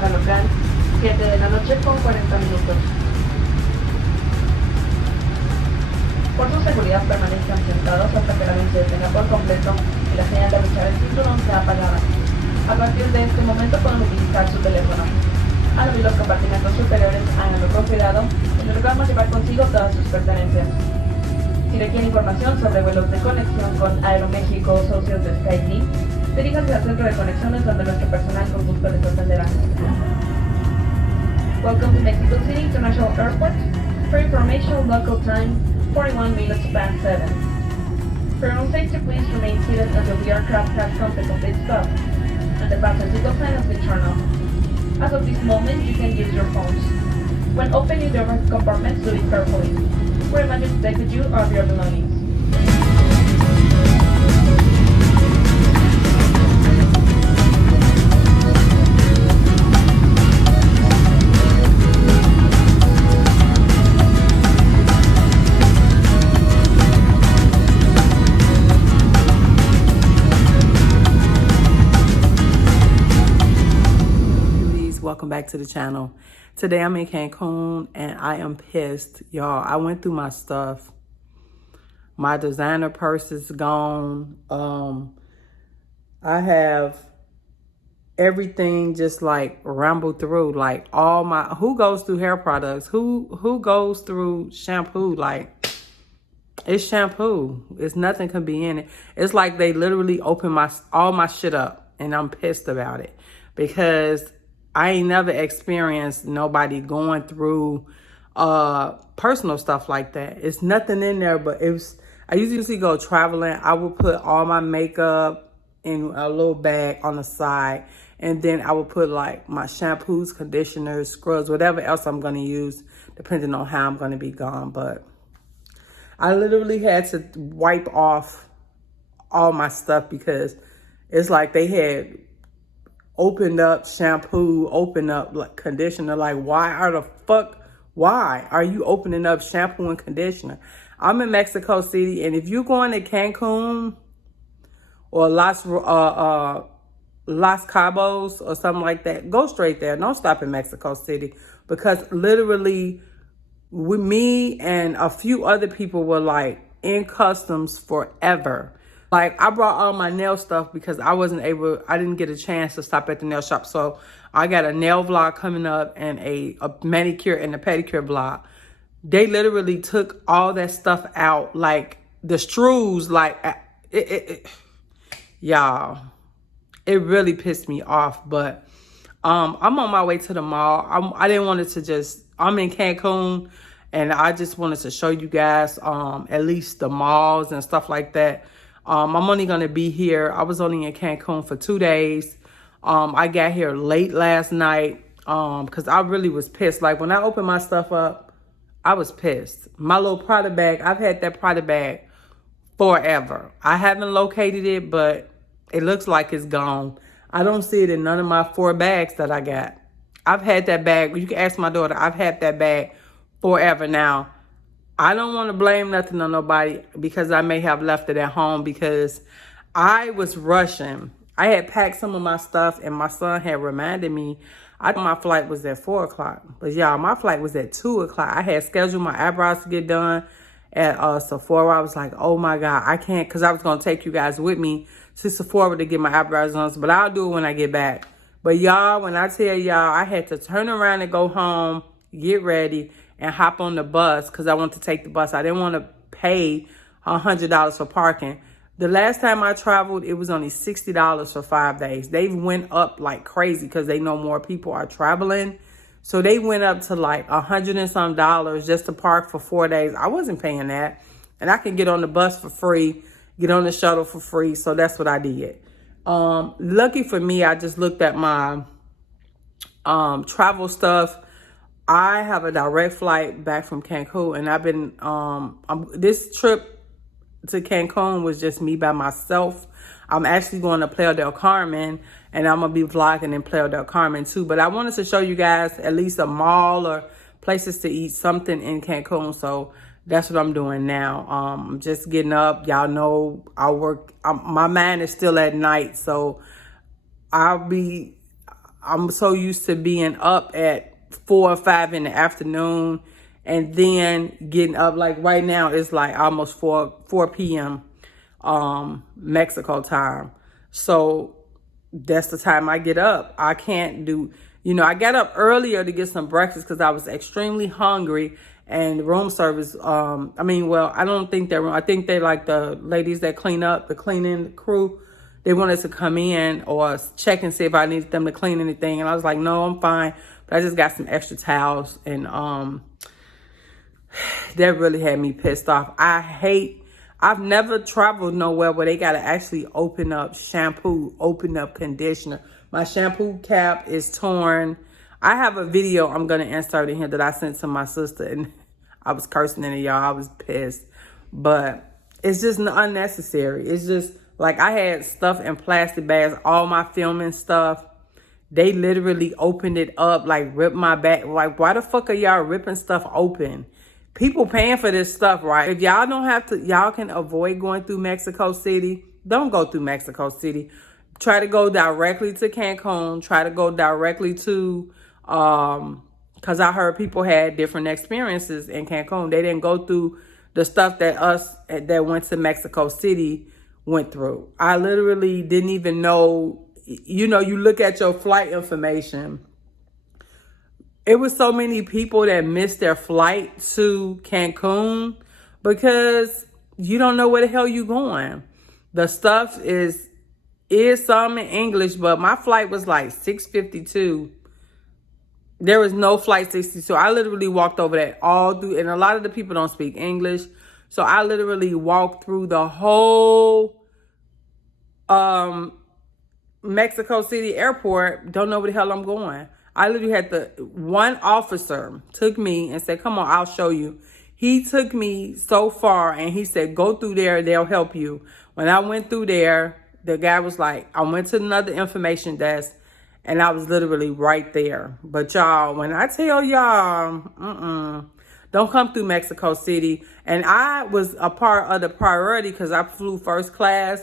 hora local, 7 de la noche con 40 minutos. Por su seguridad permanezcan sentados hasta que la luz se detenga por completo y la señal de avisar el cinturón sea apagada. A partir de este momento pueden utilizar su teléfono. Al abrir los compartimentos superiores, háganlo con cuidado y no olviden llevar consigo todas sus pertenencias. Si requiere información sobre vuelos de conexión con Aeroméxico o socios de SkyTeam, diríjanse al centro de conexiones donde nuestro personal con gusto les atenderá. Welcome to Mexico City International Airport. For information, local time 41 minutes past 7. For your own safety, please remain seated until the aircraft has come to complete stop and the passenger seatbelt sign has been turned off. As of this moment, you can use your phones. When opening the overhead compartments, do it carefully. We remind you to take with you all of your belongings. Welcome back to the channel. Today I'm in Cancun and I am pissed, y'all. I went through my stuff. My designer purse is gone. I have everything just like rambled through, like all my, who goes through hair products? Who goes through shampoo? Like, it's shampoo. It's nothing can be in it. It's like they literally opened all my shit up and I'm pissed about it because I ain't never experienced nobody going through personal stuff like that. It's nothing in there, but I usually go traveling. I would put all my makeup in a little bag on the side, and then I would put like my shampoos, conditioners, scrubs, whatever else I'm gonna use, depending on how I'm gonna be gone. But I literally had to wipe off all my stuff because it's like they had opened up shampoo, open up like conditioner. Like, why are you opening up shampoo and conditioner? I'm in Mexico City, and if you're going to Cancun or Las Cabos or something like that, go straight there. Don't stop in Mexico City, because literally with me and a few other people were like in customs forever. Like, I brought all my nail stuff because I didn't get a chance to stop at the nail shop. So I got a nail vlog coming up and a manicure and a pedicure vlog. They literally took all that stuff out, like the strews, like y'all, it really pissed me off. But I'm on my way to the mall. I didn't want it to just, I'm in Cancun and I just wanted to show you guys at least the malls and stuff like that. I'm only going to be here. I was only in Cancun for 2 days. I got here late last night because I really was pissed. Like, when I opened my stuff up, I was pissed. My little Prada bag, I've had that Prada bag forever. I haven't located it, but it looks like it's gone. I don't see it in none of my 4 bags that I got. I've had that bag. You can ask my daughter. I've had that bag forever now. I don't want to blame nothing on nobody because I may have left it at home because I was rushing. I had packed some of my stuff and my son had reminded me. I thought my flight was at 4 o'clock. But y'all, my flight was at 2 o'clock. I had scheduled my eyebrows to get done at Sephora. I was like, oh my God, I can't, because I was going to take you guys with me to Sephora to get my eyebrows done. But I'll do it when I get back. But y'all, when I tell y'all, I had to turn around and go home, get ready, and hop on the bus because I wanted to take the bus. I didn't want to pay $100 for parking. The last time I traveled, it was only $60 for 5 days. They went up like crazy because they know more people are traveling. So they went up to like $100 and some just to park for 4 days. I wasn't paying that. And I can get on the bus for free, get on the shuttle for free. So that's what I did. Lucky for me, I just looked at my travel stuff. I have a direct flight back from Cancun, and I've been, this trip to Cancun was just me by myself. I'm actually going to Playa del Carmen, and I'm going to be vlogging in Playa del Carmen too. But I wanted to show you guys at least a mall or places to eat something in Cancun. So that's what I'm doing now. I'm just getting up. Y'all know I work, my mind is still at night. So I'll be I'm so used to being up at 4 or 5 in the afternoon and then getting up. Like right now, it's like almost 4 p.m. Mexico time. So that's the time I get up. I can't do, I got up earlier to get some breakfast because I was extremely hungry. And room service, I don't think they're, I think they like the ladies that clean up, the cleaning crew. They wanted to come in or check and see if I needed them to clean anything. And I was like, no, I'm fine. But I just got some extra towels. And that really had me pissed off. I've never traveled nowhere where they got to actually open up shampoo, open up conditioner. My shampoo cap is torn. I have a video I'm going to insert in here that I sent to my sister. And I was cursing in it, y'all. I was pissed. But it's just unnecessary. It's just like I had stuff in plastic bags, all my filming stuff. They literally opened it up, like ripped my bag. Like, why the fuck are y'all ripping stuff open? People paying for this stuff, right? If y'all don't have to, y'all can avoid going through Mexico City. Don't go through Mexico City. Try to go directly to Cancun. Try to go directly to, because I heard people had different experiences in Cancun. They didn't go through the stuff that us that went to Mexico City went through. I literally didn't even know, you look at your flight information. It was so many people that missed their flight to Cancun because you don't know where the hell you going. The stuff is some in English, but my flight was like 6:52. There was no flight 62. I literally walked over that all through, and a lot of the people don't speak English. So I literally walked through the whole Mexico City airport. Don't know where the hell I'm going. I literally had one officer took me and said, come on, I'll show you. He took me so far and he said, go through there. They'll help you. When I went through there, the guy was like, I went to another information desk and I was literally right there. But y'all, when I tell y'all, don't come through Mexico City. And I was a part of the priority because I flew first class.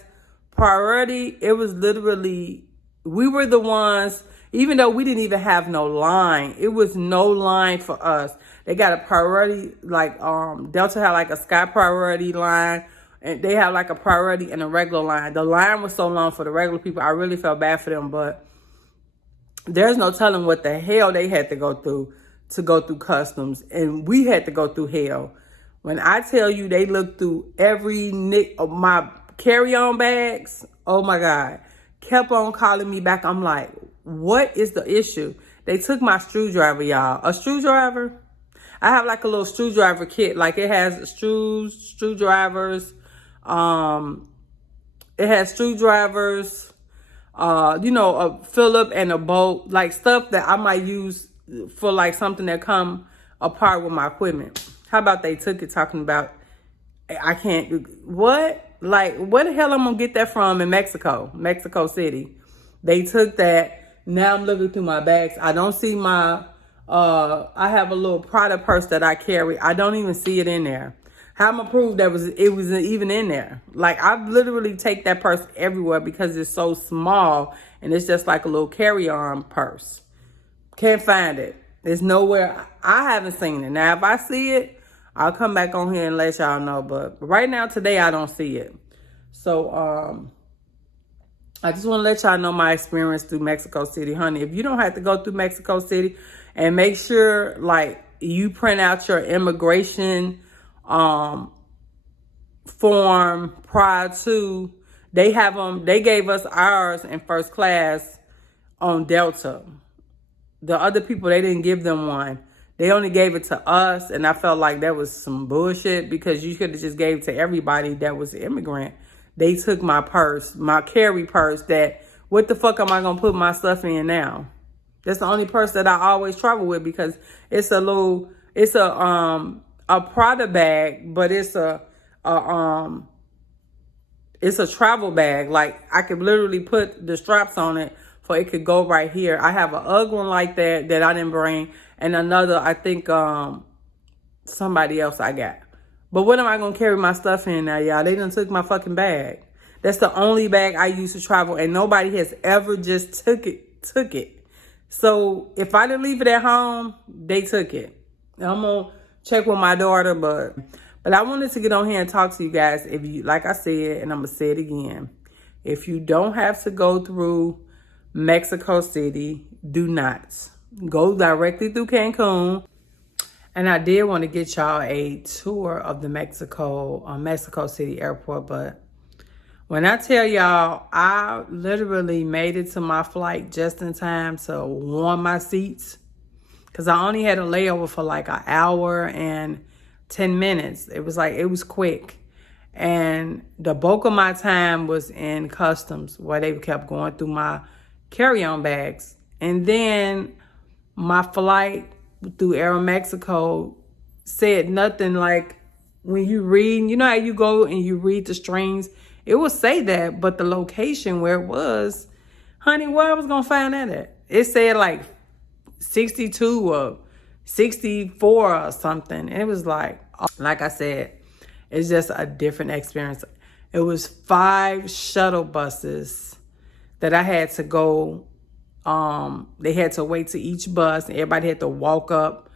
Priority, it was literally, we were the ones, even though we didn't even have no line. It was no line for us. They got a priority, like Delta had like a sky priority line. And they have like a priority and a regular line. The line was so long for the regular people. I really felt bad for them. But there's no telling what the hell they had to go through customs. And we had to go through hell. When I tell you they looked through every nick of my carry-on bags, oh my God, kept on calling me back. I'm like, what is the issue? They took my screwdriver, y'all. A screwdriver? I have like a little screwdriver kit. Like it has screwdrivers. It has screwdrivers, a Phillip and a bolt, like stuff that I might use for like something that come apart with my equipment. How about they took it talking about, I can't do, what? Like, where the hell I'm going to get that from in Mexico City? They took that. Now I'm looking through my bags. I don't see my, I have a little Prada purse that I carry. I don't even see it in there. How am I prove that it was even in there? Like, I literally take that purse everywhere because it's so small and it's just like a little carry-on purse. Can't find it. There's nowhere. I haven't seen it. Now, if I see it, I'll come back on here and let y'all know. But right now, today, I don't see it. So, I just want to let y'all know my experience through Mexico City. Honey, if you don't have to go through Mexico City, and make sure, like, you print out your immigration form prior to, they have them, they gave us ours in first class on Delta. The other people, they didn't give them one. They only gave it to us, and I felt like that was some bullshit because you could have just gave it to everybody that was an immigrant. They took my purse, my carry purse, that, what the fuck am I going to put my stuff in now? That's the only purse that I always travel with because it's a little, it's a Prada bag, but it's a travel bag. Like, I could literally put the straps on it for it could go right here. I have an UGG one like that I didn't bring, and another, I think, somebody else I got. But what am I going to carry my stuff in now, y'all? They done took my fucking bag. That's the only bag I use to travel, and nobody has ever just took it. So if I didn't leave it at home, they took it. I'm gonna check with my daughter, but I wanted to get on here and talk to you guys. If you, like I said, and I'm gonna say it again, if you don't have to go through Mexico City, do not. Go directly through Cancun. And I did want to get y'all a tour of the Mexico City airport, but when I tell y'all, I literally made it to my flight just in time to warm my seats, because I only had a layover for like an hour and 10 minutes. It was quick. And the bulk of my time was in customs, where they kept going through my carry-on bags. And then my flight through Aeromexico said nothing. Like, when you read, you know how you go and you read the strings, it will say that, but the location where it was, honey, where I was gonna find that at? It said like 62 or 64 or something. And it was like I said, it's just a different experience. It was 5 shuttle buses that I had to go. They had to wait to each bus, and everybody had to walk up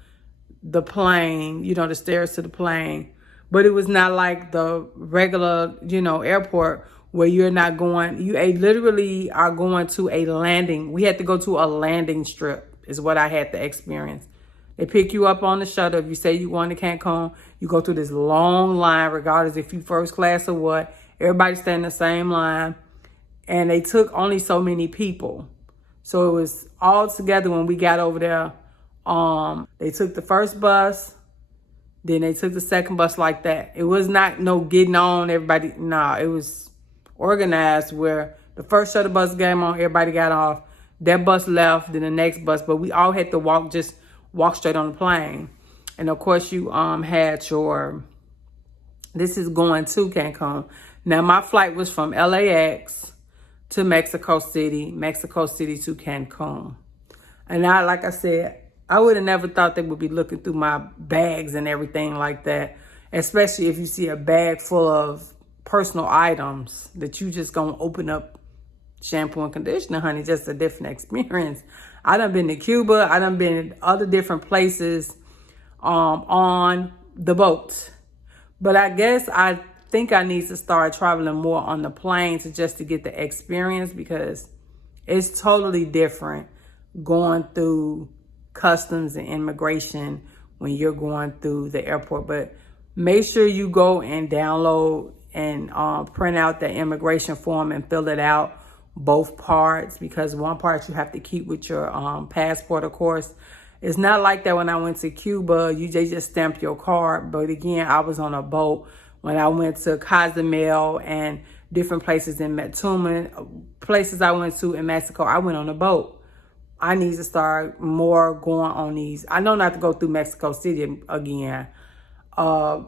the plane, you know, the stairs to the plane. But it was not like the regular, you know, airport where you're not going. You literally are going to a landing. We had to go to a landing strip is what I had to experience. They pick you up on the shuttle. If you say you're going to Cancun, you go through this long line, regardless if you first class or what. Everybody stand in the same line. And they took only so many people. So it was all together when we got over there. They took the first bus. Then they took the second bus like that. It was not no getting on everybody. Nah, it was organized where the first shuttle bus came on, everybody got off. That bus left, then the next bus. But we all had to walk straight on the plane. And of course you had your, this is going to Cancun. Now my flight was from LAX to Mexico City to Cancun. And like I said, I would have never thought they would be looking through my bags and everything like that. Especially if you see a bag full of personal items that you just gonna open up shampoo and conditioner, honey. Just a different experience. I done been to Cuba. I done been in other different places on the boat. But I guess I think I need to start traveling more on the plane just to get the experience, because it's totally different going through customs and immigration when you're going through the airport. But make sure you go and download and print out the immigration form and fill it out, both parts, because one part you have to keep with your passport, of course. It's not like that when I went to Cuba. They just stamp your card. But again, I was on a boat. When I went to Cozumel and different places in Tumen, places I went to in Mexico, I went on a boat. I need to start more going on these. I know not to go through Mexico City again. I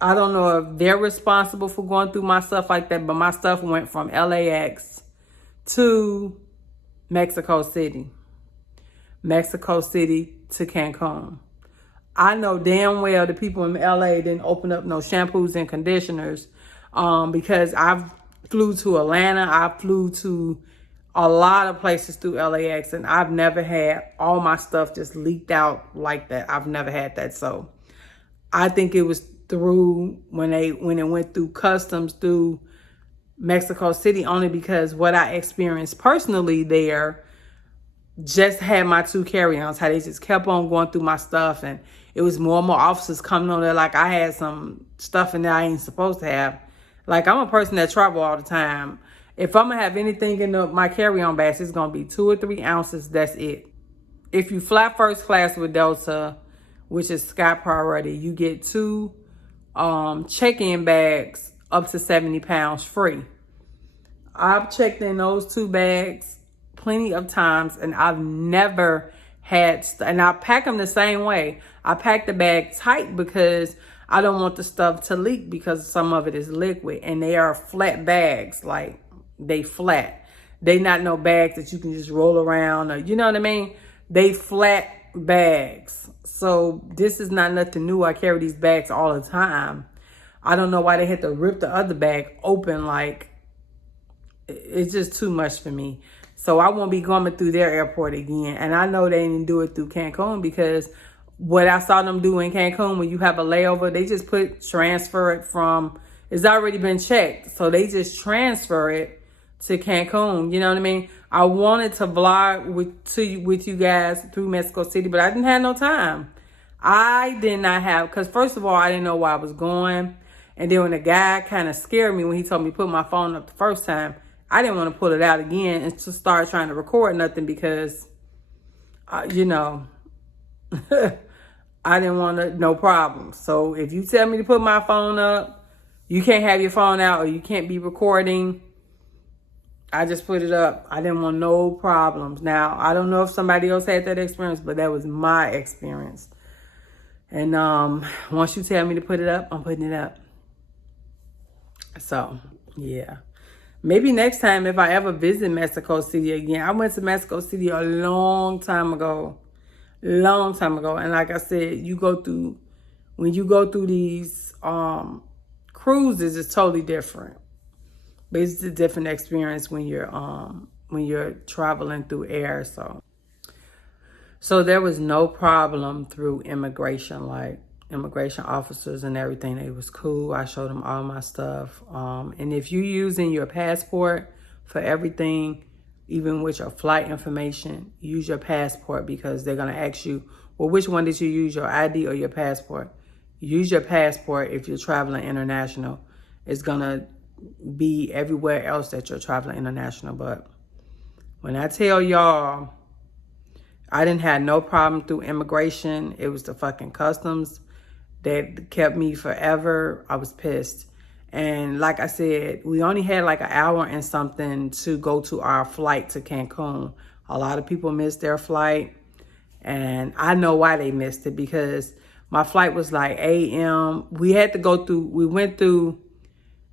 don't know if they're responsible for going through my stuff like that, but my stuff went from LAX to Mexico City to Cancun. I know damn well the people in LA didn't open up no shampoos and conditioners, because I flew to Atlanta. I flew to a lot of places through LAX, and I've never had all my stuff just leaked out like that. I've never had that. So I think it was through when it went through customs through Mexico City, only because what I experienced personally there just had my 2 carry-ons, how they just kept on going through my stuff, and it was more and more officers coming on there like I had some stuff in there I ain't supposed to have. Like, I'm a person that travel all the time. If I'm going to have anything in my carry-on bags, it's going to be 2 or 3 ounces. That's it. If you fly first class with Delta, which is Sky Priority, you get 2 check-in bags up to 70 pounds free. I've checked in those 2 bags plenty of times, and I've never had, and I pack them the same way. I pack the bag tight because I don't want the stuff to leak, because some of it is liquid, and they are flat bags. Like, they flat. They not no bags that you can just roll around, or, you know what I mean? They flat bags. So this is not nothing new. I carry these bags all the time. I don't know why they had to rip the other bag open. Like, it's just too much for me. So I won't be going through their airport again. And I know they didn't do it through Cancun, because what I saw them do in Cancun, when you have a layover, they just transfer it from, it's already been checked. So they just transfer it to Cancun. You know what I mean? I wanted to vlog with you guys through Mexico City, but I didn't have no time. I did not have, because first of all, I didn't know where I was going. And then when the guy kind of scared me when he told me to put my phone up the first time, I didn't want to pull it out again and to start trying to record nothing, because, you know, I didn't want no problems. So if you tell me to put my phone up, you can't have your phone out, or you can't be recording. I just put it up. I didn't want no problems. Now, I don't know if somebody else had that experience, but that was my experience. And once you tell me to put it up, I'm putting it up. So, yeah. Maybe next time if I ever visit Mexico City again. I went to Mexico City a long time ago. Long time ago. And like I said, when you go through these cruises, it's totally different. But it's a different experience when you're traveling through air. So there was no problem through immigration, like immigration officers and everything. They was cool. I showed them all my stuff. And if you're using your passport for everything, even with your flight information, use your passport, because they're going to ask you, well, which one did you use, your ID or your passport? Use your passport if you're traveling international. It's going to be everywhere else that you're traveling international. But when I tell y'all, I didn't have no problem through immigration. It was the fucking customs that kept me forever. I was pissed. And like I said, we only had like an hour and something to go to our flight to Cancun. A lot of people missed their flight. And I know why they missed it, because my flight was like a.m. We went through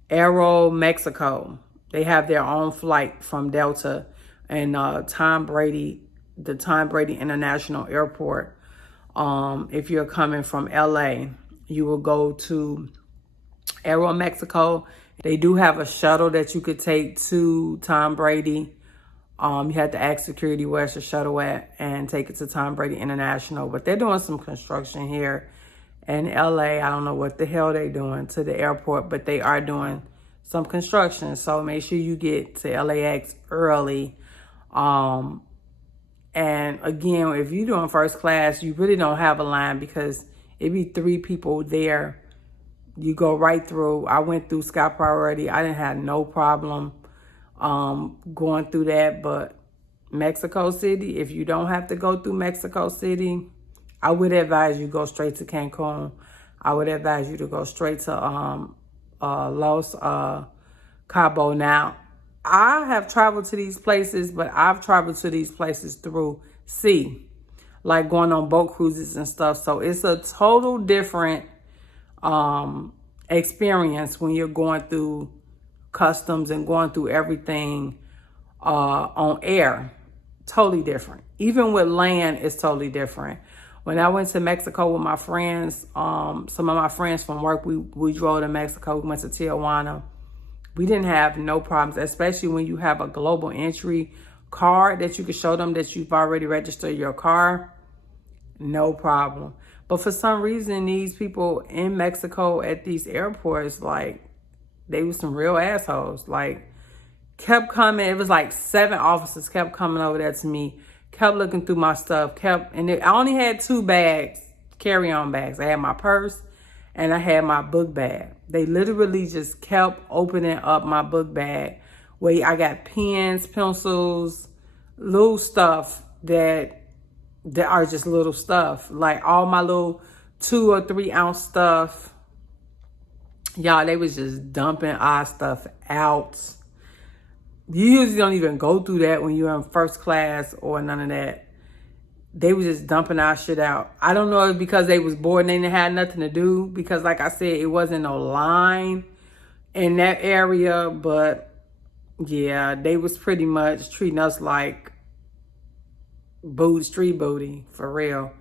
Aero Mexico. They have their own flight from Delta, and the Tom Brady International Airport. If you're coming from LA, you will go to Aero Mexico. They do have a shuttle that you could take to Tom Brady. You have to ask security where's the shuttle at and take it to Tom Brady International. But they're doing some construction here in LA. I don't know what the hell they're doing to the airport, but they are doing some construction. So make sure you get to LAX early. And again, if you're doing first class, you really don't have a line, because it be 3 people there. You go right through. I went through Sky Priority. I didn't have no problem going through that. But Mexico City, if you don't have to go through Mexico City, I would advise you go straight to Cancun. I would advise you to go straight to Los Cabo. Now, I have traveled to these places, but I've traveled to these places through sea, like going on boat cruises and stuff. So it's a total different experience when you're going through customs and going through everything on air. Totally different. Even with land, it's totally different. When I went to Mexico with my friends, some of my friends from work, we drove to Mexico. We went to Tijuana. We didn't have no problems, especially when you have a global entry card that you can show them that you've already registered your car. No problem. But for some reason, these people in Mexico at these airports, like, they were some real assholes. Like, kept coming. It was like 7 officers kept coming over there to me, kept looking through my stuff, I only had 2 bags, carry-on bags. I had my purse and I had my book bag. They literally just kept opening up my book bag where I got pens, pencils, little stuff that are just little stuff. Like all my little 2 or 3 ounce stuff. Y'all, they was just dumping our stuff out. You usually don't even go through that when you're in first class or none of that. They was just dumping our shit out. I don't know if because they was bored and they didn't have nothing to do. Because like I said, it wasn't no line in that area. But yeah, they was pretty much treating us like street booty, for real.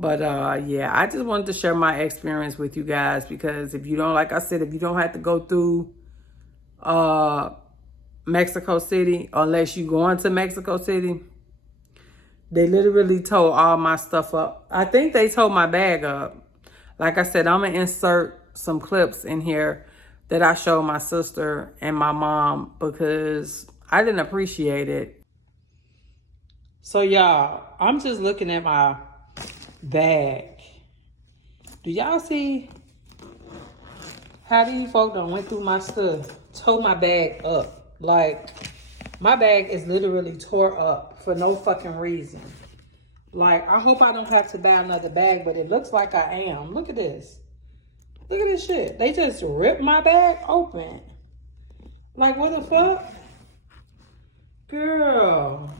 But yeah, I just wanted to share my experience with you guys. Because if you don't, like I said, if you don't have to go through Mexico City, unless you going to Mexico City. They literally towed all my stuff up. I think they towed my bag up. Like I said, I'm going to insert some clips in here that I showed my sister and my mom because I didn't appreciate it. So y'all, I'm just looking at my bag. Do y'all see how these folk done went through my stuff? Tore my bag up. Like, my bag is literally tore up for no fucking reason. Like, I hope I don't have to buy another bag, but it looks like I am. Look at this. Look at this shit. They just ripped my bag open. Like, what the fuck? Girl.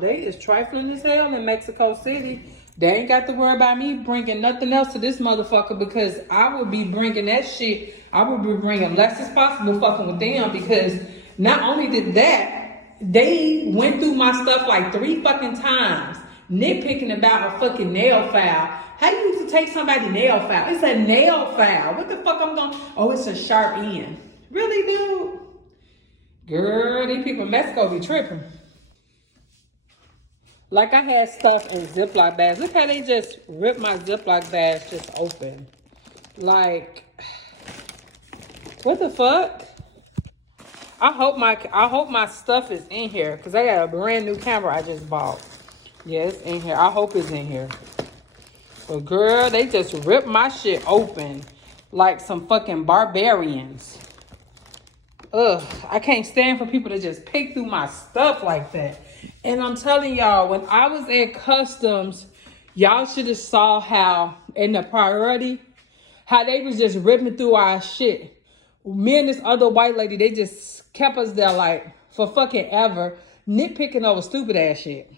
They is trifling as hell in Mexico City. They ain't got to worry about me bringing nothing else to this motherfucker because I will be bringing that shit. I will be bringing less as possible fucking with them because not only did that, they went through my stuff like 3 fucking times, nitpicking about a fucking nail file. How do you take somebody's nail file? It's a nail file. What the fuck I'm going? Oh, it's a sharp end. Really, dude? Girl, these people in Mexico be tripping. Like I had stuff in Ziploc bags. Look how they just ripped my Ziploc bags just open. Like, what the fuck? I hope my stuff is in here because I got a brand new camera I just bought. Yeah, it's in here. I hope it's in here. But girl, they just ripped my shit open like some fucking barbarians. Ugh, I can't stand for people to just pick through my stuff like that. And I'm telling y'all, when I was at customs, y'all should have saw how, in the priority, how they was just ripping through our shit. Me and this other white lady, they just kept us there like for fucking ever, nitpicking over stupid ass shit.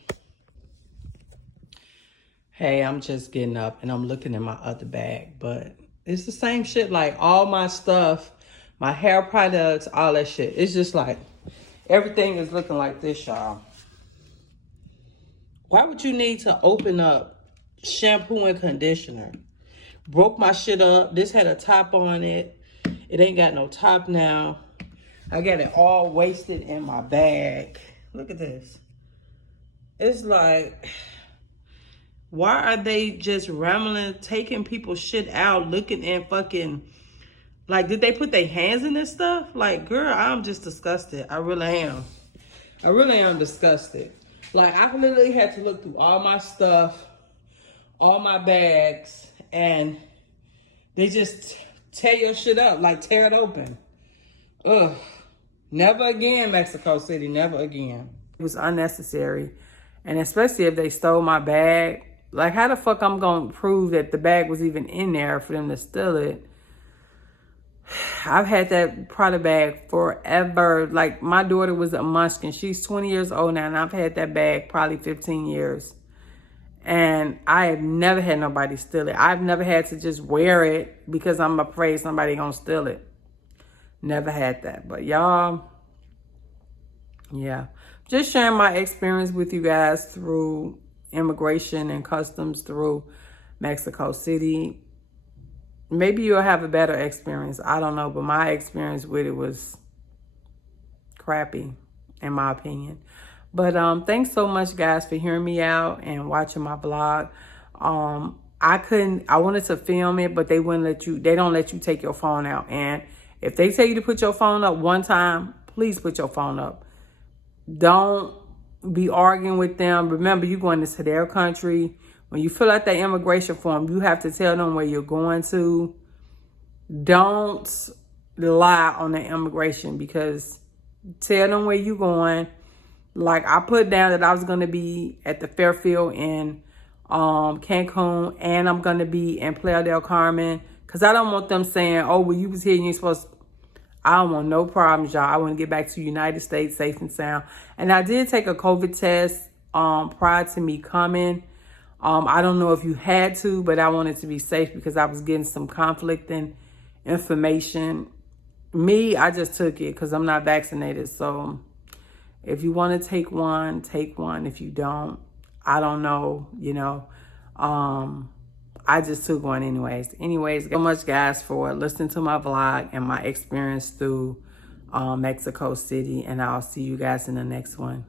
Hey, I'm just getting up and I'm looking in my other bag, but it's the same shit, like all my stuff, my hair products, all that shit. It's just like, everything is looking like this, y'all. Why would you need to open up shampoo and conditioner? Broke my shit up. This had a top on it. It ain't got no top now. I got it all wasted in my bag. Look at this. It's like, why are they just rambling, taking people's shit out, looking and fucking, like, did they put their hands in this stuff? Like, girl, I'm just disgusted. I really am. I really am disgusted. Like, I literally had to look through all my stuff, all my bags, and they just tear your shit up, like tear it open. Ugh. Never again, Mexico City, never again. It was unnecessary. And especially if they stole my bag. Like, how the fuck I'm gonna prove that the bag was even in there for them to steal it? I've had that Prada bag forever. Like, my daughter was a munchkin. She's 20 years old now, and I've had that bag probably 15 years. And I have never had nobody steal it. I've never had to just wear it because I'm afraid somebody gonna steal it. Never had that. But y'all, yeah. Just sharing my experience with you guys through immigration and customs through Mexico City. Maybe you'll have a better experience. I don't know. But my experience with it was crappy, in my opinion. But thanks so much, guys, for hearing me out and watching my vlog. I wanted to film it, but they wouldn't let you. They don't let you take your phone out. And if they tell you to put your phone up one time, please put your phone up. Don't be arguing with them. Remember, you're going into their country. When you fill out that immigration form, you have to tell them where you're going to. Don't lie on the immigration, because tell them where you're going. Like, I put down that I was going to be at the Fairfield in Cancun, and I'm going to be in Playa del Carmen, because I don't want them saying, oh, well, you was here and you're supposed to. I don't want no problems, y'all. I want to get back to the United States safe and sound. And I did take a COVID test prior to me coming. I don't know if you had to, but I wanted to be safe because I was getting some conflicting information. Me, I just took it because I'm not vaccinated. So if you want to take one, take one. If you don't, I don't know, you know. I just took one anyways. Anyways, so much, guys, for listening to my vlog and my experience through Mexico City, and I'll see you guys in the next one.